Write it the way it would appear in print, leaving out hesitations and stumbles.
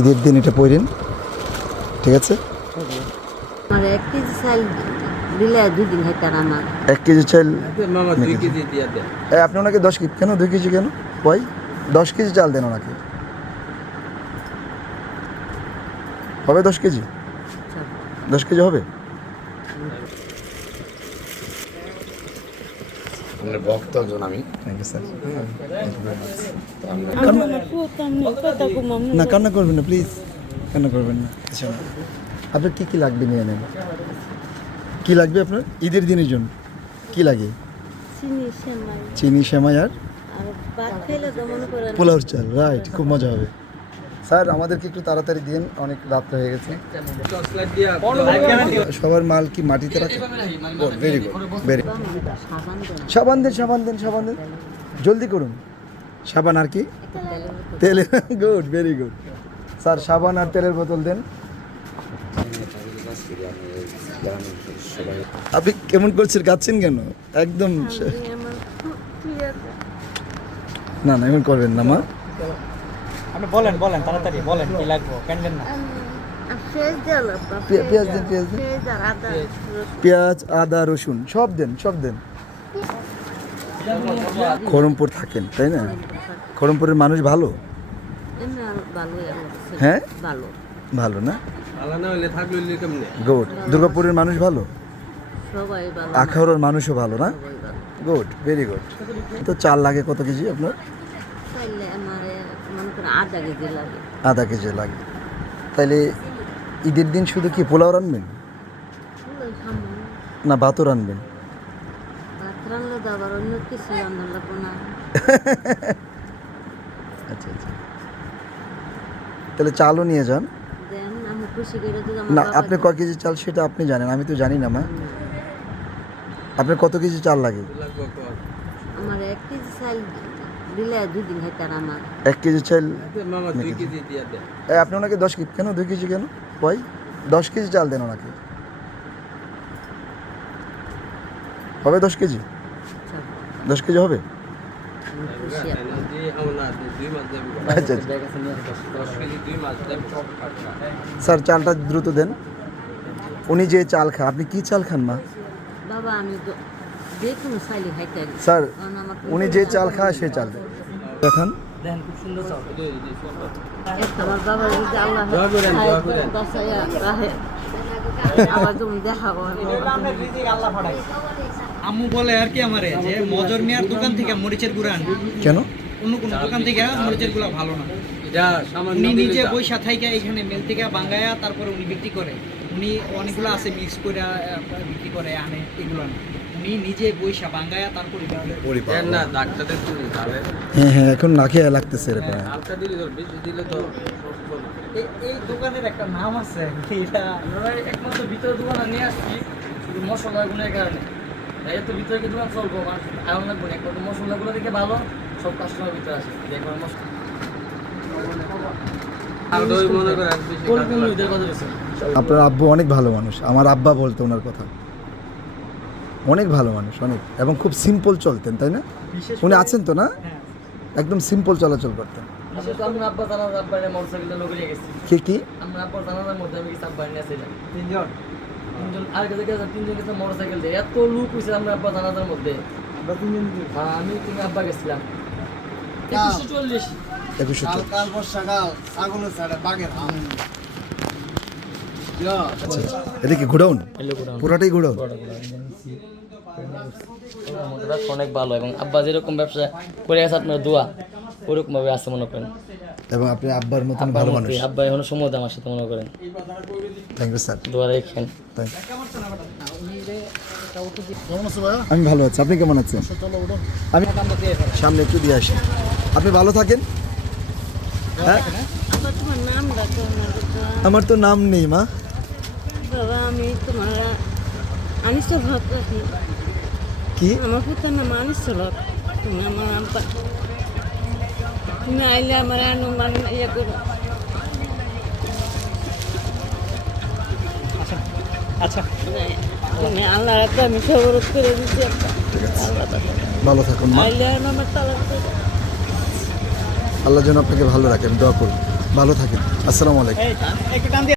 ঈদের দিন এটা পরেন, ঠিক আছে? আমার 1 কেজি চাল দিলে 2 দিন হয় তার আমার 1 কেজি চাল মামা 2 কেজি দিয়ে দেন। আপনি ওনাকে 10 কেজি কেন, 2 কেজি কেন ভাই? 10 কেজি চাল দেন ওনাকে, হবে 10 কেজি? 10 কেজি হবে? আপনার ভক্ত একজন আমি। Thank you sir. না না কান্না করবেন না প্লিজ, কান্না করবেন না, কিছু না। আপনার কী কী লাগবে নিয়ে নেন। কী লাগবে আপনার ঈদের দিনের জন্য? কী লাগে? চিনি সেমাই চিনি, সেমাই আর আর ভাত খেলে তো মনে করেন পোলাওর চাল, রাইট, খুব মজা হবে। স্যার আমাদেরকে একটু তাড়াতাড়ি দিন, অনেক রাত হয়ে গেছে। সবার মাল কি মাটিতে রাখে? ভেরি গুড, ভেরি সাবান দেন সাবান দেন, সাবান দেন, জলদি করুন। সাবান আর কি? তেল, গুড, ভেরি গুড। স্যার সাবান আর তেলের বোতল দেন। আপনি কেমন করছেন, কাঁদছেন কেন? একদম আমার ঠিক আছে না না, এমন করবেন না মা। আপনি বলেন বলেন তাড়াতাড়ি বলেন কি লাগবে কেনবেন না। ফ্রেশ দেন পেঁয়াজ দেন, পেঁয়াজ দেন, ফ্রেশ আর আদা পেঁয়াজ, আদা, রসুন সব দেন, সব দেন। খড়মপুর থাকেন তাই না? খড়মপুরের মানুষ ভালো? এমনি ভালো হ্যাঁ ভালো ভালো না? ভালো না হলে থাকলে হইলে কেমনে? গুড। দুর্গাপুরের মানুষ ভালো? সবাই ভালো আখাউড়ার মানুষও ভালো না? সবাই ভালো গুড, ভেরি গুড। তো চাল লাগে কত কেজি আপনার? চাইলে আমার মনে করেন আধা কেজি লাগে আধা কেজি লাগে। তাইলে ঈদের দিন শুধু কি পোলাও রানবেন ওই খামো না ভাতও রানবেন? ভাত রান্না তো আবার অন্য কিছু রান্না লাগবো না আচ্ছা আচ্ছা, তাহলে চালও নিয়ে যান। দেন আমি খুশি করে দিলাম না আপনি কয় কেজি চাল সেটা আপনি জানেন, আমি তো জানি না মা। আপনার কত কেজি চাল লাগে? লাগবে কর। আমার 1 কেজি চাল দিলে 2 দিন হয় তার আমার 1 কেজি চাল মামা 2 কেজি দিয়ে দেন। আপনি ওনাকে 10 কেজি কেন, 2 কেজি কেন ভাই? 10 কেজি চাল দেন ওনাকে, হবে 10 কেজি? 10 কেজি হবে? খুশি এনার্জি আমরা 2 মাস দেব। আচ্ছা আচ্ছা 10 কেজি 2 মাস দেব। স্যার চালটা দ্রুত দেন। উনি যে চাল খান, আপনি কি চাল খান মা? বাবা আমি তো যে কোনো চাইলে খাইতে পারি স্যার কারণ আমার উনি যে চাল খায় সে চাল দেন। দেখান। দেন খুব সুন্দর চাল। আমার বাবা যদি আল্লাহ দোয়া করেন, দোয়া করেন। বাঁচাইয়া রাখে আবার যখন দেখাবো আল্লাহ পাঠায়। আম্মু বলে আর কি আমারে যে মজর মিয়ার দোকান থেকে মরিচের গুঁড়া আনবি, কেন? অন্য কোনো দোকান থেকে মরিচের গুঁড়া ভালো না। এটা সামান্য উনি নিজে দিলে বৈশা থাইকা এখানে মেল থেকে বাঙ্গায়া তারপরে উনি বিক্রি করে। উনি অনেকগুলো আছে মিক্স করে বিক্রি করে আনে এগুলো না। উনি নিজে বৈশা বাঙ্গায়া তারপরে দেন না ডাক্তারের তো তাহলে হ্যাঁ হ্যাঁ, এখন না খেয়ে লাগতেছে এরকম। হালকা দিলে তো বেশি দিলে তো সমস্যা না। এই দোকানের একটা নাম আছে এটা আমরা একমাত্র ভিতরে দোকান নিয়ে আসছি শুধু মশলাগুলোর কারণে। এই তো ভিতরে কি দোকান চলবো আয়ন লাগবে না, একমাত্র মশলাগুলো দেখে ভালো সব কাস্টমার ভিতরে আসে দেখবার মশলা আর দই মনে করেন বেশি কোন কাজে কোন লাগে। ভিতরে কথা বলছেন আপনার আব্বু অনেক ভালো মানুষ, আমার আব্বা বলতো ওনার কথা। অনেক ভালো মানুষ, অনেক, এবং খুব সিম্পল চলতেন তাই না? বিশেষ উনি আছেন তো না? হ্যাঁ একদম সিম্পল চলাচল করতেন। বিশেষ করে আমরা আব্বা জানাজা আব্বারে মোটরসাইকেলটা লোকে নিয়ে গেছি। কি কি? আমরা আব্বার জানাজার মধ্যে আমি কিছু আব্বার নিয়ে আসছিলাম তিনজন তিনজন আর কাছে গেছে তিনজন গেছে মোটরসাইকেল দিয়ে এত লোক হয়েছে আমরা আব্বা জানাজার মধ্যে। আমরা তিনজন আমি তুমি আব্বা গেছিলাম 2140 2100। কাল বর্ষাকাল ছাগলের ছাড়ে বাঘের হাম আচ্ছা আচ্ছা, এটা কি গোডাউন? পুরাটাই গোডাউন। ব্যবসা অনেক ভালো এবং আব্বা যেরকম ব্যবসা করে গেছে আপনার দোয়া ওরকম ভাবে আছে মনে করেন। এবং আপনি আব্বার মতন আব্বার ভালো মতোই, মানুষ। আব্বা এখনো সময় দেয় আমার সাথে মনে করেন থ্যাংক ইউ স্যার, দোয়া রেখেন। থ্যাংক আমি ভালো আছি, আপনি কেমন আছেন? আমি সামনে একটু দিয়ে আসি, আপনি ভালো থাকেন। হ্যাঁ আবার তোমার নাম রাখো না বাবা। আমার তো নাম নেই মা। বাবা আমি তোমার আনিসুল হক রাখি, কি? আমার পুত্রের নাম আনিসুল হক। তুমি আমার আব্বা তুমি আইলে আমার অনুমান ইয়ে করো। আচ্ছা তুমি আল্লাহ রাখতে আমি খবর করে দিচ্ছি একটা আল্লাহ তাকে ভালো থাকুন মা, আইলে আমার তালাক করে আল্লাহ যেন আপনাকে ভালো রাখেন, দোয়া করুন। ভালো থাকেন। আসসালামু আলাইকুম।